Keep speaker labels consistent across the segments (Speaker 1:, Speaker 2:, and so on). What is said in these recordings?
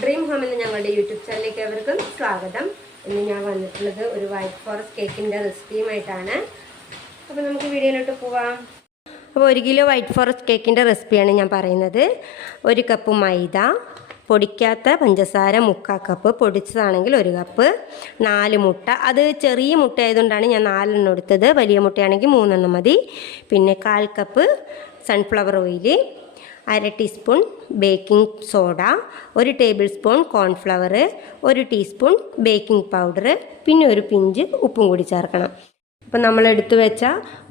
Speaker 1: Dream home എന്ന ഞങ്ങളുടെ YouTube ചാനലിലേക്ക് എവർക്കും സ്വാഗതം. ഇന്ന് ഞാൻ വന്നിട്ടുള്ളത് ഒരു വൈറ്റ് ഫോറസ്റ്റ് കേക്കിന്റെ റെസിപ്പിയുമായിട്ടാണ് അപ്പോൾ നമുക്ക് വീഡിയോയിലോട്ട് പോവാം. അപ്പോൾ ഒരു കിലോ വൈറ്റ് ഫോറസ്റ്റ് കേക്കിന്റെ റെസിപ്പിയാണ് ഞാൻ പറയുന്നത്. ഒരു കപ്പ് മൈദ പൊടിക്കാത്ത പഞ്ചസാര മുക്കാൽ കപ്പ് പൊടിച്ചതാണെങ്കിൽ ഒരു കപ്പ് നാല് മുട്ട. അത് ചെറിയ മുട്ട ആയതുകൊണ്ടാണ് ഞാൻ നാലെണ്ണം എടുത്തത്. വലിയ മുട്ടയാണെങ്കിൽ മൂന്നെണ്ണം മതി. പിന്നെ കാൽ കപ്പ് സൺഫ്ലവർ ഓയിൽ അര ടീസ്പൂൺ ബേക്കിംഗ് സോഡ ഒരു ടേബിൾ സ്പൂൺ കോൺഫ്ലവർ ഒരു ടീസ്പൂൺ ബേക്കിംഗ് പൗഡർ പിന്നെ ഒരു പിഞ്ച് ഉപ്പും കൂടി ചേർക്കണം. അപ്പം നമ്മൾ എടുത്തു വെച്ച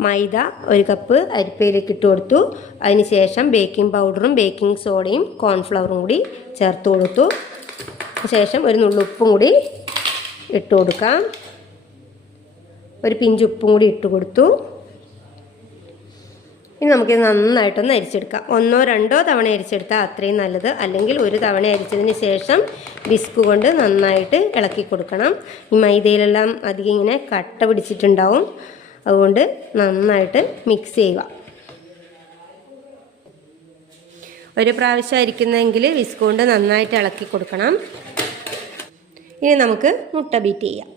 Speaker 1: മൈദ ഒരു കപ്പ് അരിപ്പയിലേക്ക് ഇട്ട് കൊടുത്തു. അതിന് ശേഷം ബേക്കിംഗ് പൗഡറും ബേക്കിംഗ് സോഡയും കോൺഫ്ലവറും കൂടി ചേർത്ത് കൊടുത്തു. ശേഷം ഒരു നുള്ളുപ്പും കൂടി ഇട്ട് കൊടുക്കാം. ഒരു പിഞ്ച് ഉപ്പും കൂടി ഇട്ട് കൊടുത്തു. ഇനി നമുക്കിത് നന്നായിട്ടൊന്ന് അരിച്ചെടുക്കാം. ഒന്നോ രണ്ടോ തവണ അരിച്ചെടുത്താൽ അത്രയും നല്ലത്. അല്ലെങ്കിൽ ഒരു തവണ അരിച്ചതിന് ശേഷം വിസ്ക് കൊണ്ട് നന്നായിട്ട് ഇളക്കി കൊടുക്കണം. ഈ മൈദയിലെല്ലാം അധികം ഇങ്ങനെ കട്ട പിടിച്ചിട്ടുണ്ടാവും. അതുകൊണ്ട് നന്നായിട്ട് മിക്സ് ചെയ്യുക. ഒരു പ്രാവശ്യം അരിക്കുന്നതെങ്കിൽ വിസ്ക് കൊണ്ട് നന്നായിട്ട് ഇളക്കി കൊടുക്കണം. ഇനി നമുക്ക് മുട്ട ബീറ്റ് ചെയ്യാം.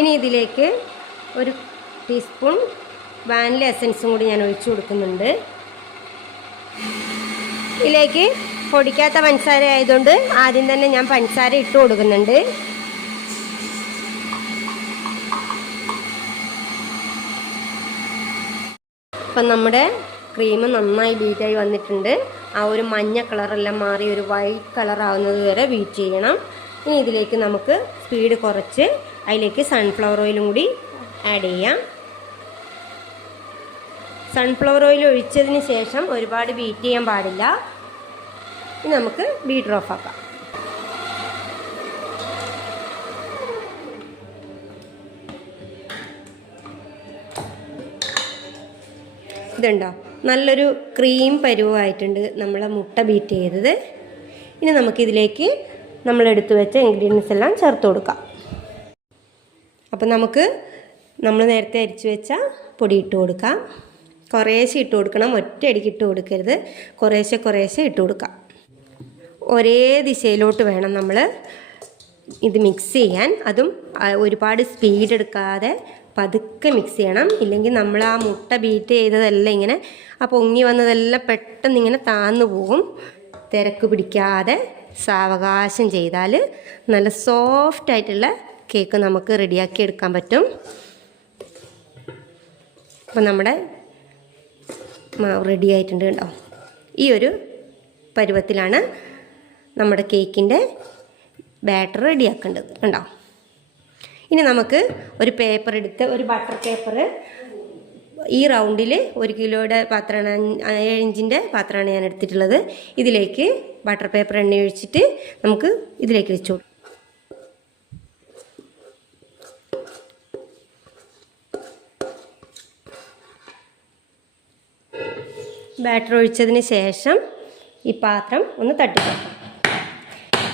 Speaker 1: ഇനി ഇതിലേക്ക് ഒരു ടീസ്പൂൺ വാനില എസൻസും കൂടി ഞാൻ ഒഴിച്ചു കൊടുക്കുന്നുണ്ട്. ഇതിലേക്ക് പൊടിക്കാത്ത പഞ്ചസാര ആയതുകൊണ്ട് ആദ്യം തന്നെ ഞാൻ പഞ്ചസാര ഇട്ട് കൊടുക്കുന്നുണ്ട്. അപ്പം നമ്മുടെ ക്രീം നന്നായി ബീറ്റായി വന്നിട്ടുണ്ട്. ആ ഒരു മഞ്ഞ കളറെല്ലാം മാറി ഒരു വൈറ്റ് കളറാവുന്നത് വരെ ബീറ്റ് ചെയ്യണം. ഇനി ഇതിലേക്ക് നമുക്ക് സ്പീഡ് കുറച്ച് അതിലേക്ക് സൺഫ്ലവർ ഓയിലും കൂടി ആഡ് ചെയ്യാം. സൺഫ്ലവർ ഓയിൽ ഒഴിച്ചതിന് ശേഷം ഒരുപാട് ബീറ്റ് ചെയ്യാൻ പാടില്ല. ഇനി നമുക്ക് ബീറ്റർ ഓഫ് ആക്കാം. ഇതുണ്ടോ? നല്ലൊരു ക്രീം പരുവമായിട്ടുണ്ട് നമ്മളെ മുട്ട ബീറ്റ് ചെയ്തത്. ഇനി നമുക്കിതിലേക്ക് നമ്മൾ എടുത്തു വെച്ച ഇൻഗ്രീഡിയൻസ് എല്ലാം ചേർത്ത് കൊടുക്കാം. അപ്പം നമുക്ക് നമ്മൾ നേരത്തെ അരിച്ചു വെച്ച പൊടി ഇട്ട് കൊടുക്കാം. കുറേശ്ശെ ഇട്ട് കൊടുക്കണം. ഒറ്റയടിക്ക് ഇട്ട് കൊടുക്കരുത്. കുറേശ്ശെ കുറേശ്ശെ ഇട്ട് കൊടുക്കാം. ഒരേ ദിശയിലോട്ട് വേണം നമ്മൾ ഇത് മിക്സ് ചെയ്യാൻ. അതും ഒരുപാട് സ്പീഡ് എടുക്കാതെ പതുക്കെ മിക്സ് ചെയ്യണം. ഇല്ലെങ്കിൽ നമ്മൾ ആ മുട്ട ബീറ്റ് ചെയ്തതെല്ലാം ഇങ്ങനെ ആ പൊങ്ങി വന്നതെല്ലാം പെട്ടെന്ന് ഇങ്ങനെ താന്നു പോകും തിരക്ക് പിടിക്കാതെ സാവകാശം ചെയ്താൽ നല്ല സോഫ്റ്റ് ആയിട്ടുള്ള കേക്ക് നമുക്ക് റെഡിയാക്കി എടുക്കാൻ പറ്റും. അപ്പോൾ നമ്മുടെ മാവ് റെഡി ആയിട്ടുണ്ട് കേട്ടോ. ഈ ഒരു പരുവത്തിലാണ് നമ്മുടെ കേക്കിന്റെ ബാറ്റർ റെഡിയാക്കേണ്ടത് കണ്ടോ? ഇനി നമുക്ക് ഒരു പേപ്പർ എടുത്ത് ഒരു ബട്ടർ പേപ്പർ ഈ റൗണ്ടിൽ ഒരു കിലോയുടെ പാത്രമാണ് ഏഴ് ഇഞ്ചിന്റെ പാത്രമാണ് ഞാൻ എടുത്തിട്ടുള്ളത്. ഇതിലേക്ക് ബട്ടർ പേപ്പർ എണ്ണ ഒഴിച്ചിട്ട് നമുക്ക് ഇതിലേക്ക് വെച്ചു ബാറ്റർ ഒഴിച്ചതിന് ശേഷം ഈ പാത്രം ഒന്ന് തട്ടിക്കൊടുക്കാം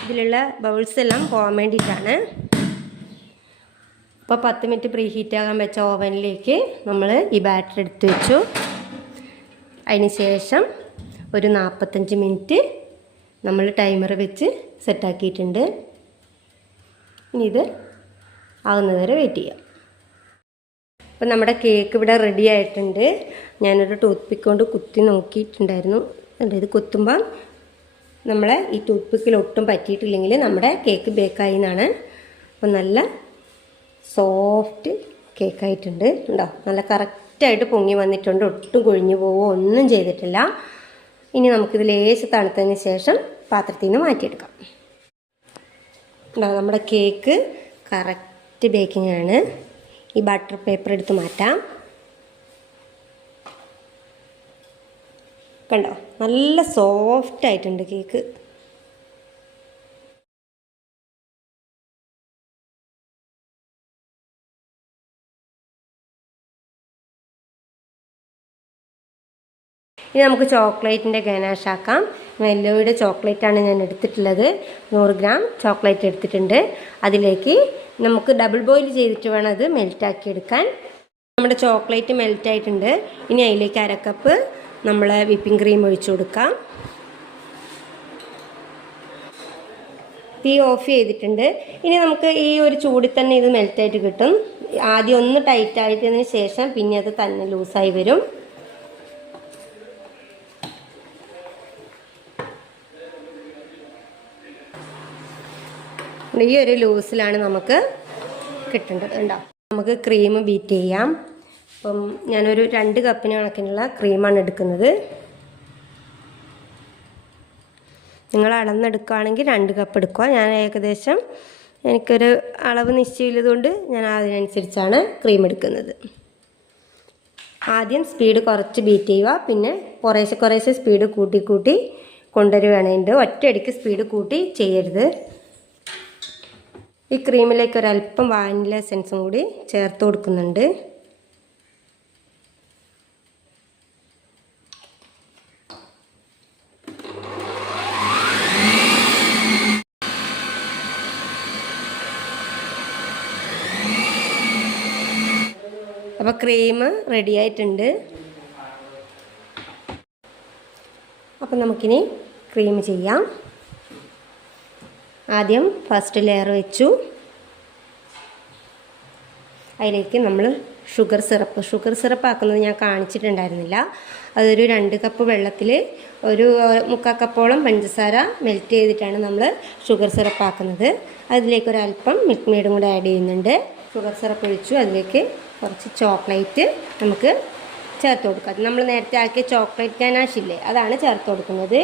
Speaker 1: ഇതിലുള്ള ബൗൾസ് എല്ലാം പോകാൻ വേണ്ടിയിട്ടാണ്. അപ്പോൾ പത്ത് മിനിറ്റ് പ്രീ ഹീറ്റാകാൻ വെച്ച ഓവനിലേക്ക് നമ്മൾ ഈ ബാറ്റർ എടുത്ത് വെച്ചു. അതിന് ശേഷം ഒരു നാൽപ്പത്തഞ്ച് മിനിറ്റ് നമ്മൾ ടൈമർ വെച്ച് സെറ്റാക്കിയിട്ടുണ്ട് ഇനി ഇത് ആകുന്നതുവരെ വെയിറ്റ് ചെയ്യാം. അപ്പം നമ്മുടെ കേക്ക് ഇവിടെ റെഡി ആയിട്ടുണ്ട്. ഞാനൊരു ടൂത്ത് പിക്ക് കൊണ്ട് കുത്തി നോക്കിയിട്ടുണ്ടായിരുന്നു. ഇത് കുത്തുമ്പം നമ്മളെ ഈ ടൂത്ത് പിക്കിൽ ഒട്ടും പറ്റിയിട്ടില്ലെങ്കിൽ നമ്മുടെ കേക്ക് ബേക്കായി എന്നാണ്. അപ്പം നല്ല സോഫ്റ്റ് കേക്കായിട്ടുണ്ട് ഉണ്ടോ നല്ല കറക്റ്റായിട്ട് പൊങ്ങി വന്നിട്ടുണ്ട്. ഒട്ടും കൊഴിഞ്ഞു പോവോ ഒന്നും ചെയ്തിട്ടില്ല. ഇനി നമുക്കിത് ലേശ തണുത്തതിന് ശേഷം പാത്രത്തിൽ നിന്ന് മാറ്റിയെടുക്കാം. ഉണ്ടോ നമ്മുടെ കേക്ക് കറക്റ്റ് ബേക്കിംഗ് ആണ്. ഈ ബട്ടർ പേപ്പർ എടുത്ത് മാറ്റാം. കണ്ടോ? നല്ല സോഫ്റ്റ് ആയിട്ടുണ്ട് കേക്ക് ഇനി നമുക്ക് ചോക്ലേറ്റിന്റെ ഗനാഷ് ആക്കാം. മെല്ലോയുടെ ചോക്ലേറ്റാണ് ഞാൻ എടുത്തിട്ടുള്ളത്. നൂറ് ഗ്രാം ചോക്ലേറ്റ് എടുത്തിട്ടുണ്ട്. അതിലേക്ക് നമുക്ക് ഡബിൾ ബോയിൽ ചെയ്തിട്ട് വേണം അത് മെൽറ്റാക്കി എടുക്കാൻ. നമ്മുടെ ചോക്ലേറ്റ് മെൽറ്റായിട്ടുണ്ട് ഇനി അതിലേക്ക് അരക്കപ്പ് നമ്മൾ വിപ്പിംഗ് ക്രീം ഒഴിച്ചു കൊടുക്കാം. തീ ഓഫ് ചെയ്തിട്ടുണ്ട്. ഇനി നമുക്ക് ഈ ഒരു ചൂടിൽ തന്നെ ഇത് മെൽറ്റായിട്ട് കിട്ടും. ആദ്യം ഒന്ന് ടൈറ്റ് ആയിട്ടതിന് ശേഷം പിന്നെ അത് തന്നെ ലൂസായി വരും. ഈ ഒരു ലൂസിലാണ് നമുക്ക് കിട്ടേണ്ടത് ഉണ്ടാവും നമുക്ക് ക്രീം ബീറ്റ് ചെയ്യാം. അപ്പം ഞാനൊരു രണ്ട് കപ്പിന് കണക്കിനുള്ള ക്രീമാണ് എടുക്കുന്നത്. നിങ്ങൾ അളന്നെടുക്കുകയാണെങ്കിൽ രണ്ട് കപ്പ് എടുക്കുക. ഞാൻ ഏകദേശം എനിക്കൊരു അളവ് നിശ്ചയമുള്ളതുകൊണ്ട് ഞാൻ അതിനനുസരിച്ചാണ് ക്രീം എടുക്കുന്നത്. ആദ്യം സ്പീഡ് കുറച്ച് ബീറ്റ് ചെയ്യുക. പിന്നെ കുറേശ്ശെ കുറേശ്ശെ സ്പീഡ് കൂട്ടി കൂട്ടി കൊണ്ടുവരുവാണ്. എന്റെ ഒറ്റയടിക്ക് സ്പീഡ് കൂട്ടി ചെയ്യരുത്. ഈ ക്രീമിലേക്ക് ഒരല്പം വാനില എസൻസും കൂടി ചേർത്ത് കൊടുക്കുന്നുണ്ട്. അപ്പോൾ ക്രീം റെഡി ആയിട്ടുണ്ട്. അപ്പം നമുക്കിനി ക്രീം ചെയ്യാം. ആദ്യം ഫസ്റ്റ് ലെയർ വെച്ചു. അതിലേക്ക് നമ്മൾ ഷുഗർ സിറപ്പ് ഷുഗർ സിറപ്പ് ആക്കുന്നത് ഞാൻ കാണിച്ചിട്ടുണ്ടായിരുന്നില്ല. അതൊരു രണ്ട് കപ്പ് വെള്ളത്തിൽ ഒരു മുക്കാൽ കപ്പോളം പഞ്ചസാര മെൽറ്റ് ചെയ്തിട്ടാണ് നമ്മൾ ഷുഗർ സിറപ്പ് ആക്കുന്നത്. അതിലേക്ക് ഒരല്പം മിൽക്ക് മെയ്ഡും കൂടെ ആഡ് ചെയ്യുന്നുണ്ട്. ഷുഗർ സിറപ്പ് ഒഴിച്ചു. അതിലേക്ക് കുറച്ച് ചോക്ലേറ്റ് നമുക്ക് ചേർത്ത് കൊടുക്കാം. നമ്മൾ നേരത്തെ ആക്കിയ ചോക്ലേറ്റ് ഗനാഷ് ഇല്ലേ? അതാണ് ചേർത്ത് കൊടുക്കുന്നത്.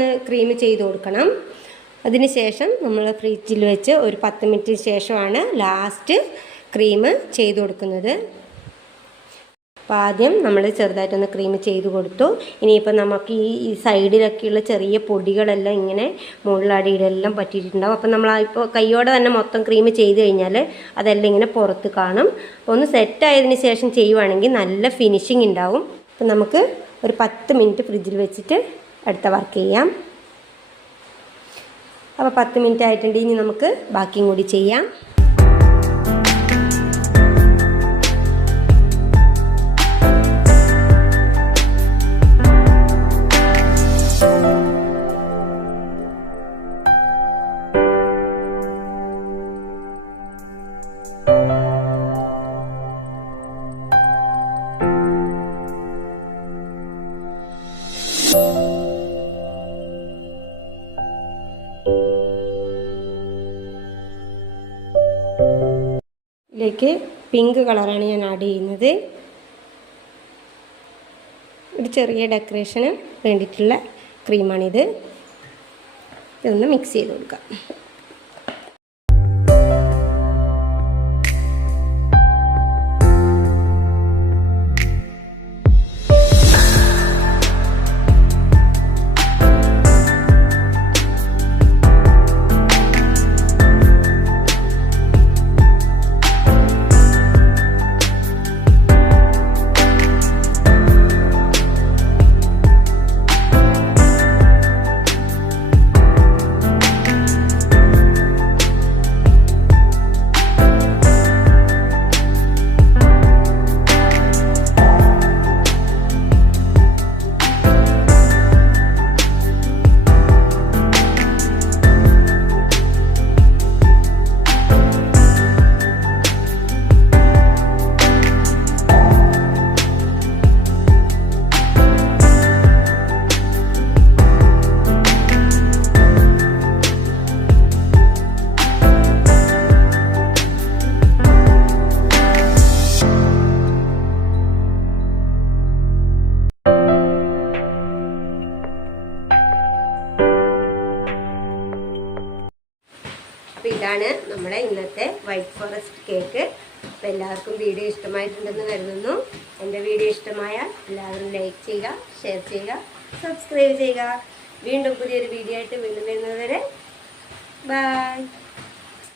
Speaker 1: ഒന്ന് ക്രീം ചെയ്ത് കൊടുക്കണം. അതിന് ശേഷം നമ്മൾ ഫ്രിഡ്ജിൽ വെച്ച് ഒരു പത്ത് മിനിറ്റിന് ശേഷമാണ് ലാസ്റ്റ് ക്രീം ചെയ്ത് കൊടുക്കുന്നത്. അപ്പോൾ ആദ്യം നമ്മൾ ചെറുതായിട്ടൊന്ന് ക്രീം ചെയ്ത് കൊടുത്തു. ഇനിയിപ്പോൾ നമുക്ക് ഈ ഈ സൈഡിലൊക്കെയുള്ള ചെറിയ പൊടികളെല്ലാം ഇങ്ങനെ മുകളിലടിയിലെല്ലാം പറ്റിയിട്ടുണ്ടാവും. അപ്പോൾ നമ്മൾ ഇപ്പോൾ കൈയോടെ തന്നെ മൊത്തം ക്രീം ചെയ്ത് കഴിഞ്ഞാൽ അതെല്ലാം ഇങ്ങനെ പുറത്ത് കാണും. അപ്പോൾ ഒന്ന് സെറ്റായതിന് ശേഷം ചെയ്യുവാണെങ്കിൽ നല്ല ഫിനിഷിംഗ് ഉണ്ടാവും. അപ്പോൾ നമുക്ക് ഒരു പത്ത് മിനിറ്റ് ഫ്രിഡ്ജിൽ വെച്ചിട്ട് അടുത്ത വർക്ക് ചെയ്യാം. അപ്പോൾ പത്ത് മിനിറ്റ് ആയിട്ടുണ്ട്. ഇനി നമുക്ക് ബാക്കിയും കൂടി ചെയ്യാം. ഇതിലേക്ക് പിങ്ക് കളറാണ് ഞാൻ ആഡ് ചെയ്യുന്നത്. ഒരു ചെറിയ ഡെക്കറേഷന് വേണ്ടിയിട്ടുള്ള ക്രീമാണിത് ഇതൊന്ന് മിക്സ് ചെയ്ത് കൊടുക്കാം. ഇതാണ് നമ്മുടെ ഇന്നത്തെ വൈറ്റ് ഫോറസ്റ്റ് കേക്ക് അപ്പോൾ എല്ലാവർക്കും വീഡിയോ ഇഷ്ടമായിട്ടുണ്ടെന്ന് കരുതുന്നു. എന്റെ വീഡിയോ ഇഷ്ടമായാൽ എല്ലാവരും ലൈക്ക് ചെയ്യുക ഷെയർ ചെയ്യുക സബ്സ്ക്രൈബ് ചെയ്യുക. വീണ്ടും പുതിയൊരു വീഡിയോ ആയിട്ട് വീണ്ടും വരുന്നതുവരെ ബൈ